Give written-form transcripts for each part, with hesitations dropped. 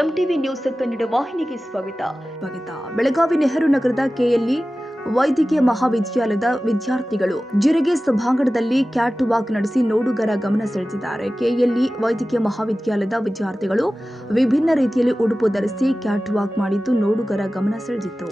MTV news Kannada ವಾಹಿನಿಗೆ ಸ್ವಾಗತ. ಬೆಳಗಾವಿ ನೆಹರು ನಗರದ ಕೆಎಲ್ಇ ವೈದ್ಯಕೀಯ ಮಹಾವಿದ್ಯಾಲಯದ ವಿದ್ಯಾರ್ಥಿಗಳು ಜಿರಗೆ ಸಭಾಂಗಣದಲ್ಲಿ ಕ್ಯಾಟ್ ವಾಕ್ ನಡೆಸಿ ನೋಡುಗರ ಗಮನ ಸೆಳೆದಿದ್ದಾರೆ. ಕೆಎಲ್ಇ ವೈದ್ಯಕೀಯ ಮಹಾವಿದ್ಯಾಲಯದ ವಿದ್ಯಾರ್ಥಿಗಳು ವಿಭಿನ್ನ ರೀತಿಯಲ್ಲಿ ಉಡುಪು ಧರಿಸಿ ಕ್ಯಾಟ್ ವಾಕ್ ಮಾಡಿದ್ದು ನೋಡುಗರ ಗಮನ ಸೆಳೆದಿತ್ತು.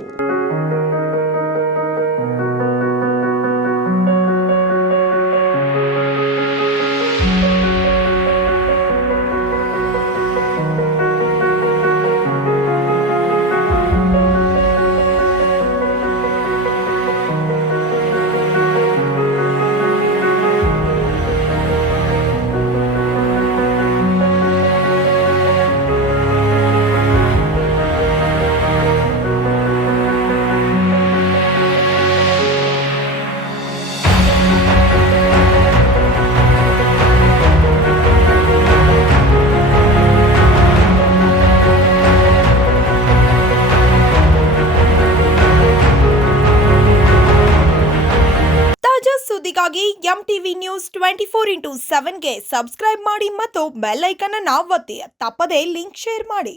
ಸುದ್ದಿಗಾಗಿ ಎಂಟಿವಿ ನ್ಯೂಸ್ 24x7ಗೆ ಸಬ್ಸ್ಕ್ರೈಬ್ ಮಾಡಿ ಮತ್ತು ಬೆಲ್ ಐಕಾನ್ ಅನ್ನು ಒತ್ತಿ. ತಪ್ಪದೇ ಲಿಂಕ್ ಶೇರ್ ಮಾಡಿ.